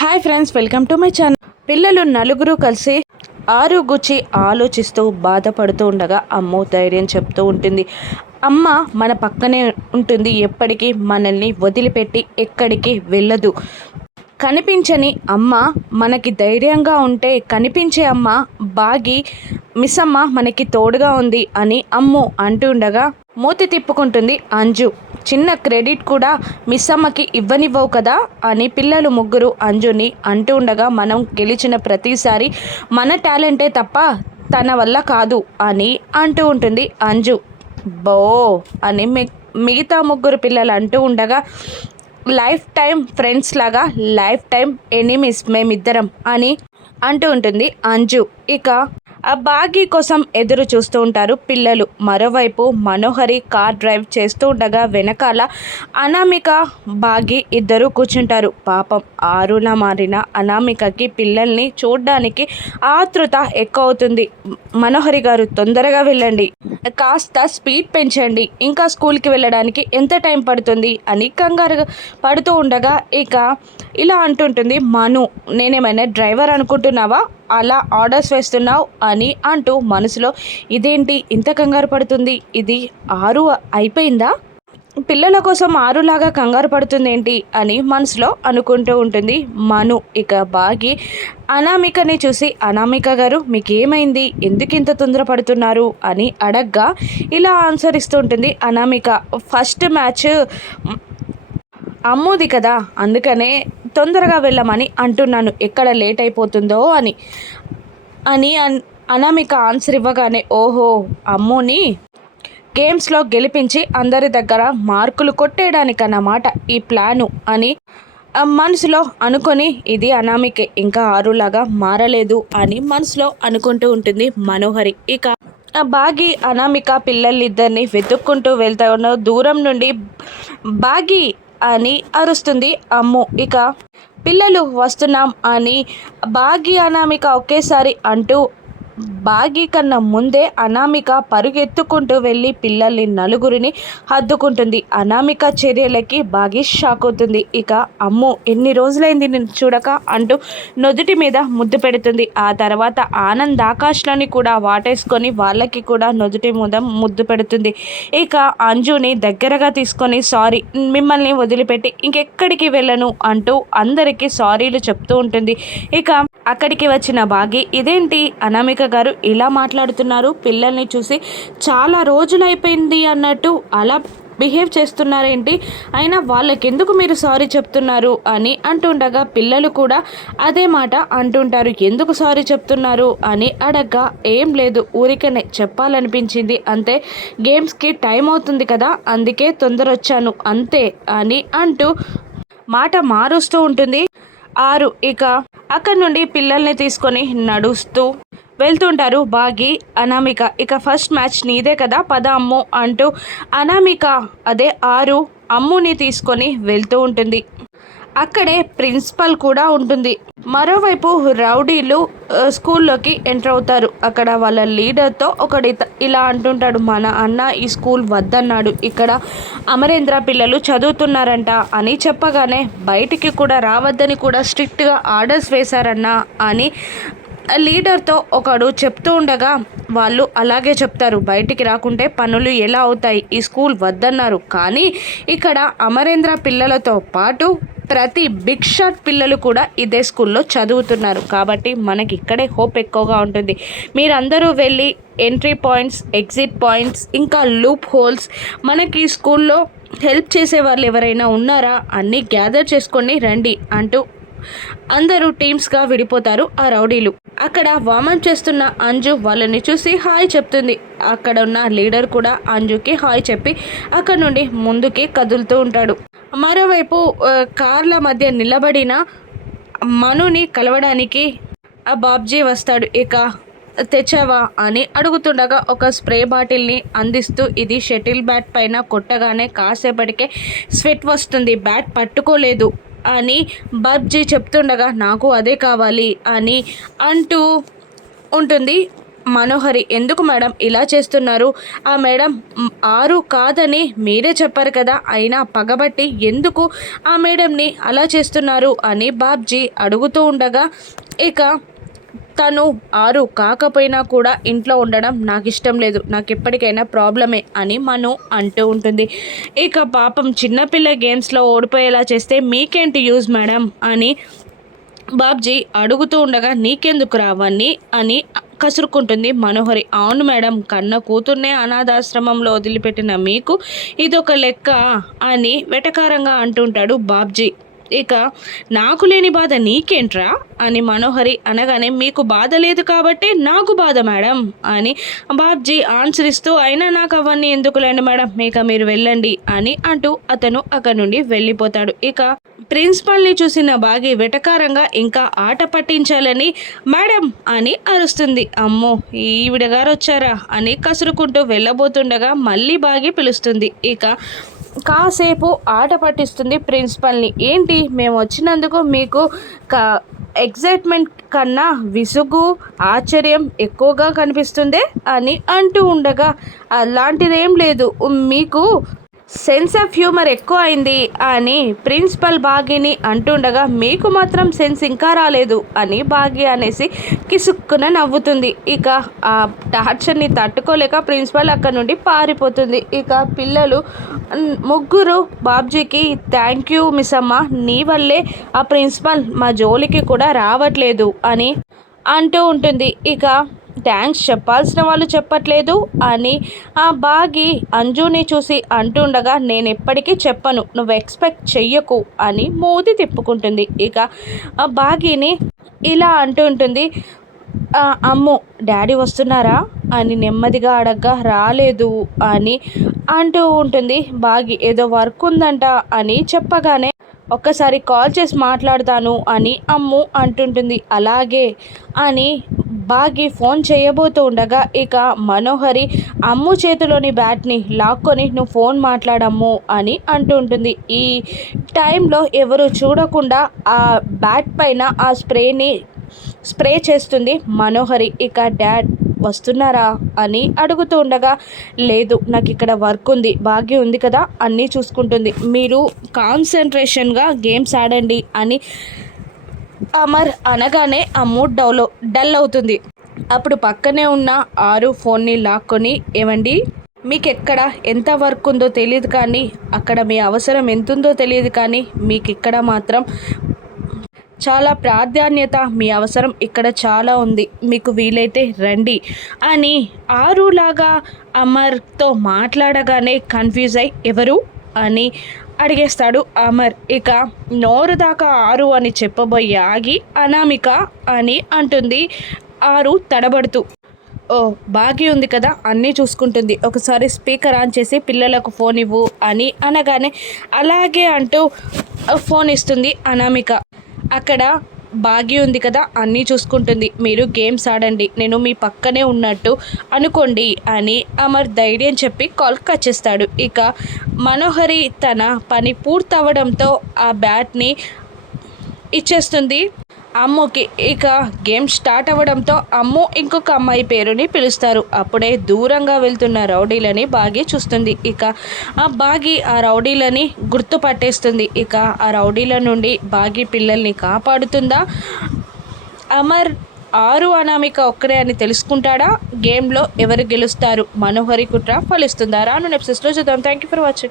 Hi friends welcome to my channel. పిల్లలు నలుగురు కలిసి ఆరు గుచ్చి ఆలోచిస్తూ బాధపడుతూ ఉండగా అమ్మో ధైర్యం చెప్తూ ఉంటుంది. అమ్మ మన పక్కనే ఉంటుంది ఎప్పటికీ మనల్ని వదిలిపెట్టి ఎక్కడికి వెళ్ళదు. కనిపించని అమ్మ మనకి ధైర్యంగా ఉంటే కనిపించే అమ్మ బాగి మిస్ అమ్మ మనకి తోడుగా ఉంది అని అమ్ము అంటుండగా మూతి తిప్పుకుంటుంది అంజు. చిన్న క్రెడిట్ కూడా మిస్ అమ్మకి ఇవ్వనివ్వవు కదా అని పిల్లలు ముగ్గురు అంజుని అంటూ ఉండగా మనం గెలిచిన ప్రతిసారి మన టాలెంటే తప్ప తన వల్ల కాదు అని అంటూ ఉంటుంది అంజు. బో అని మి మిగతా ముగ్గురు పిల్లలు అంటూ ఉండగా లైఫ్ టైం ఫ్రెండ్స్ లాగా లైఫ్ టైం ఎనిమిస్ మేమిద్దరం అని అంటూ ఉంటుంది అంజు. ఇక ఆ బాగీ కోసం ఎదురు చూస్తూ ఉంటారు పిల్లలు. మరోవైపు మనోహరి కార్ డ్రైవ్ చేస్తూ ఉండగా వెనకాల అనామిక బాగి ఇద్దరు కూర్చుంటారు. పాపం ఆరులా మారిన అనామికకి పిల్లల్ని చూడ్డానికి ఆతృత ఎక్కువ అవుతుంది మనోహరి గారు తొందరగా వెళ్ళండి. కాస్త స్పీడ్ పెంచండి. ఇంకా స్కూల్కి వెళ్ళడానికి ఎంత టైం పడుతుంది అని కంగారు పడుతూ ఉండగా ఇక ఇలా అంటుంటుంది మను నేనేమైనా డ్రైవర్ అనుకుంటున్నావా? అలా ఆర్డర్స్ వేస్తున్నావు అని అంటూ మనసులో ఇదేంటి ఇంత కంగారు పడుతుంది? ఇది ఆరు అయిపోయిందా? పిల్లల కోసం ఆరులాగా కంగారు పడుతుంది ఏంటి అని మనసులో అనుకుంటూ ఉంటుంది మను. ఇక బాగి అనామికని చూసి అనామిక గారు మీకేమైంది? ఎందుకు ఇంత తొందరపడుతున్నారు? అని అడగ్గా ఇలా ఆన్సర్ ఇస్తూ ఉంటుంది అనామిక. ఫస్ట్ మ్యాచ్ అమ్ముది కదా అందుకనే తొందరగా వెళ్ళమని అంటున్నాను. ఎక్కడ లేట్ అయిపోతుందో అని. అని అన్- అనామిక ఆన్సర్ ఇవ్వగానే ఓహో అమ్ముని. గేమ్స్లో గెలిపించి అందరి దగ్గర మార్కులు కొట్టేయడానికన్నమాట ఈ ప్లాను అని మనసులో అనుకొని ఇది అనామికే ఇంకా ఆరులాగా మారలేదు అని మనసులో అనుకుంటూ ఉంటుంది మనోహరి. ఇక ఆ బాగి అనామిక పిల్లలిద్దరిని వెతుక్కుంటూ వెళ్తా దూరం నుండి బాగి అని అరుస్తుంది అమ్ము. ఇక పిల్లలు వస్తున్నాం అని బాగి అనామిక ఒకేసారి అంటూ బాగి కన్నా ముందే అనామిక పరుగెత్తుకుంటూ వెళ్ళి పిల్లల్ని నలుగురిని హద్దుకుంటుంది. అనామిక చర్యలకి బాగి షాక్ అవుతుంది. ఇక అమ్ము ఎన్ని రోజులైంది నేను చూడక అంటూ నుదుటి మీద ముద్దు పెడుతుంది. ఆ తర్వాత ఆనంద్ ఆకాష్లని కూడా వాటేసుకొని వాళ్ళకి కూడా నుదుటి మీద ముద్దు పెడుతుంది. ఇక అంజుని దగ్గరగా తీసుకొని సారీ మిమ్మల్ని వదిలిపెట్టి ఇంకెక్కడికి వెళ్ళను అంటూ అందరికీ సారీలు చెప్తూ ఉంటుంది. ఇక అక్కడికి వచ్చిన బాగి ఇదేంటి? అనామిక గారు ఇలా మాట్లాడుతున్నారు. పిల్లల్ని చూసి చాలా రోజులైపోయింది అన్నట్టు అలా బిహేవ్ చేస్తున్నారేంటి? అయినా వాళ్ళకెందుకు మీరు సారీ చెప్తున్నారు అని అంటుండగా పిల్లలు కూడా అదే మాట అంటుంటారు. ఎందుకు సారీ చెప్తున్నారు అని అడగ్గా ఏం లేదు. ఊరికనే చెప్పాలనిపించింది. అంతే గేమ్స్కి టైం అవుతుంది కదా అందుకే తొందర వచ్చాను అంతే అని అంటూ మాట మారుస్తూ ఉంటుంది. ఆరు ఇక అక్కడి నుండి పిల్లల్ని తీసుకొని నడుస్తూ వెళ్తుంటారు. బాగి అనామిక ఇక ఫస్ట్ మ్యాచ్ నీదే కదా పద అమ్ము అంటూ అనామిక అదే ఆరు అమ్ముని తీసుకొని వెళ్తూ ఉంటుంది. అక్కడే ప్రిన్సిపల్ కూడా ఉంటుంది. మరోవైపు రౌడీలు స్కూల్లోకి ఎంటర్ అవుతారు. అక్కడ వాళ్ళ లీడర్తో ఒకటి ఇలా అంటుంటాడు మన అన్న ఈ స్కూల్ వద్దన్నాడు. ఇక్కడ అమరేంద్ర పిల్లలు చదువుతున్నారంట అని చెప్పగానే బయటికి కూడా రావద్దని కూడా స్ట్రిక్ట్గా ఆర్డర్స్ వేశారన్న అని లీడర్తో ఒకడు చెప్తూ ఉండగా వాళ్ళు అలాగే చెప్తారు. బయటికి రాకుంటే పనులు ఎలా అవుతాయి? ఈ స్కూల్ వద్దన్నారు. కానీ ఇక్కడ అమరేంద్ర పిల్లలతో పాటు ప్రతి బిగ్ షాట్ పిల్లలు కూడా ఇదే స్కూల్లో చదువుతున్నారు. కాబట్టి మనకి ఇక్కడే హోప్ ఎక్కువగా ఉంటుంది. మీరందరూ వెళ్ళి ఎంట్రీ పాయింట్స్ ఎగ్జిట్ పాయింట్స్ ఇంకా లూప్ హోల్స్ మనకి స్కూల్లో హెల్ప్ చేసే వాళ్ళు ఎవరైనా ఉన్నారా? అన్నీ గ్యాదర్ చేసుకొని రండి అంటూ అందరూ టీమ్స్గా విడిపోతారు ఆ రౌడీలు. అక్కడ వామన్ చేస్తున్న అంజు వాళ్ళని చూసి హాయ్ చెప్తుంది. అక్కడ ఉన్న లీడర్ కూడా అంజుకి హాయ్ చెప్పి అక్కడ నుండి ముందుకి కదులుతూ ఉంటాడు. మరోవైపు కార్ల మధ్య నిలబడిన మనుని కలవడానికి ఆ బాబ్జీ వస్తాడు. ఇక తెచ్చావా అని అడుగుతుండగా ఒక స్ప్రే బాటిల్ని అందిస్తూ ఇది షటిల్ బ్యాట్ పైన కొట్టగానే కాసేపటికే స్వెట్ వస్తుంది. బ్యాట్ పట్టుకోలేదు. అని బాబ్జీ చెప్తుండగా నాకు అదే కావాలి అని అంటూ ఉంటుంది మనోహరి. ఎందుకు మేడం ఇలా చేస్తున్నారు? ఆ మేడం ఆరు కాదని మీరే చెప్పారు కదా అయినా పగబట్టి ఎందుకు ఆ మేడంని అలా చేస్తున్నారు? అని బాబ్జీ అడుగుతూ ఉండగా ఇక తను ఆరు కాకపోయినా కూడా ఇంట్లో ఉండడం నాకు ఇష్టం లేదు. నాకు ఎప్పటికైనా ప్రాబ్లమే అని మను అంటూ ఉంటుంది. ఇక పాపం చిన్నపిల్ల గేమ్స్లో ఓడిపోయేలా చేస్తే మీకేంటి యూజ్ మేడం? అని బాబ్జీ అడుగుతూ ఉండగా నీకెందుకు రావని అని కసురుకుంటుంది మనోహరి. అవును మేడం కన్న కూతుర్నే అనాథాశ్రమంలో వదిలిపెట్టిన మీకు ఇదొక లెక్క అని వెటకారంగా అంటుంటాడు బాబ్జీ. ఇక నాకు లేని బాధ నీకేంట్రా? అని మనోహరి అనగానే మీకు బాధ లేదు కాబట్టి నాకు బాధ మేడం అని బాబ్జీ ఆన్సర్ ఇస్తూ అయినా నాకు అవన్నీ ఎందుకులేండి మేడం? ఇక మీరు వెళ్ళండి అని అంటూ అతను అక్కడి నుండి వెళ్ళిపోతాడు. ఇక ప్రిన్సిపాల్ని చూసిన బాగి వెటకారంగా ఇంకా ఆట పట్టించాలని మేడం అని అరుస్తుంది. అమ్మో ఈవిడగారు వచ్చారా అని కసురుకుంటూ వెళ్ళబోతుండగా మళ్ళీ బాగి పిలుస్తుంది. ఇక కాసేపు ఆట పట్టిస్తుంది ప్రిన్సిపల్ని. ఏంటి? మేము వచ్చినందుకు మీకు క ఎగ్జైట్మెంట్ కన్నా విసుగు ఆశ్చర్యం ఎక్కువగా కనిపిస్తుంది అని అంటూ ఉండగా అలాంటిదేం లేదు. మీకు సెన్స్ ఆఫ్ హ్యూమర్ ఎక్కువ అయింది అని ప్రిన్సిపల్ బాగిని అంటుండగా మీకు మాత్రం సెన్స్ ఇంకా రాలేదు అని బాగి అనేసి కిసుక్కున నవ్వుతుంది. ఇక ఆ టార్చర్ని తట్టుకోలేక ప్రిన్సిపల్ అక్కడ నుండి పారిపోతుంది. ఇక పిల్లలు ముగ్గురు బాబ్జీకి థ్యాంక్ యూ మిస్ అమ్మ నీ వల్లే ఆ ప్రిన్సిపల్ మా జోలికి కూడా రావట్లేదు అని అంటూ ఉంటుంది. ఇక థ్యాంక్స్ చెప్పాల్సిన వాళ్ళు చెప్పట్లేదు అని ఆ బాగి అంజుని చూసి అంటుండగా నేను ఎప్పటికీ చెప్పను నువ్వు ఎక్స్పెక్ట్ చెయ్యకు అని మోది తిప్పుకుంటుంది. ఇక ఆ బాగిని ఇలా అంటూ ఉంటుంది అమ్ము అమ్మో డాడీ వస్తున్నారా? అని నెమ్మదిగా అడగ్గా రాలేదు అని అంటూ ఉంటుంది. బాగి ఏదో వర్క్ ఉందంట అని చెప్పగానే ఒక్కసారి కాల్ చేసి మాట్లాడతాను అని అమ్ము అంటుంటుంది. అలాగే అని బాగి ఫోన్ చేయబోతూ ఉండగా ఇక మనోహరి అమ్ము చేతిలోని బ్యాట్ని లాక్కొని నువ్వు ఫోన్ మాట్లాడమ్ము అని అంటుంటుంది ఈ టైంలో ఎవరు చూడకుండా ఆ బ్యాట్ పైన ఆ స్ప్రేని స్ప్రే చేస్తుంది మనోహరి. ఇక డాడ్ వస్తున్నారా? అని అడుగుతూ ఉండగా లేదు నాకు ఇక్కడ వర్క్ ఉంది భాగ్యం ఉంది కదా అన్నీ చూసుకుంటుంది. మీరు కాన్సన్ట్రేషన్గా గేమ్స్ ఆడండి అని అమర్ అనగానే ఆ మూడ్ డౌలో డల్ అవుతుంది. అప్పుడు పక్కనే ఉన్న ఆరు ఫోన్ని లాక్కొని ఏమండి మీకు ఎక్కడ ఎంత వర్క్ ఉందో తెలియదు కానీ అక్కడ మీ అవసరం ఎంతుందో తెలియదు కానీ మీకు ఇక్కడ మాత్రం చాలా ప్రాధాన్యత మీ అవసరం ఇక్కడ చాలా ఉంది మీకు వీలైతే రండి అని ఆరులాగా అమర్తో మాట్లాడగానే కన్ఫ్యూజ్ అయి ఎవరు? అని అడిగేస్తాడు అమర్. ఇక నోరు దాకా ఆరు అని చెప్పబోయి ఆగి అనామిక అని అంటుంది. ఆరు తడబడుతూ ఓ బాగి ఉంది కదా అన్నీ చూసుకుంటుంది. ఒకసారి స్పీకర్ ఆన్ చేసి పిల్లలకు ఫోన్ ఇవ్వు అని అనగానే అలాగే అంటూ ఫోన్ ఇస్తుంది అనామిక. అక్కడ బాగి ఉంది కదా అన్నీ చూసుకుంటుంది. మీరు గేమ్స్ ఆడండి నేను మీ పక్కనే ఉన్నట్టు అనుకోండి అని అమర్ ధైర్యం చెప్పి కాల్ కట్ చేస్తాడు. ఇక మనోహరి తన పని పూర్తవడంతో ఆ బ్యాట్ని ఇచ్చేస్తుంది. అమ్ముకి ఇక గేమ్ స్టార్ట్ అవ్వడంతో అమ్ము ఇంకొక అమ్మాయి పేరుని పిలుస్తారు. అప్పుడే దూరంగా వెళ్తున్న రౌడీలని బాగి చూస్తుంది. ఇక ఆ బాగి ఆ రౌడీలని గుర్తుపట్టేస్తుంది. ఇక ఆ రౌడీల నుండి బాగి పిల్లల్ని కాపాడుతుందా? అమర్ ఆరు అనామిక ఒక్కరే అని తెలుసుకుంటాడా? గేమ్లో ఎవరు గెలుస్తారు? మనోహరి కుట్ర ఫలిస్తుందా? రాను నెప్సెస్లో చూద్దాం. Thank you for watching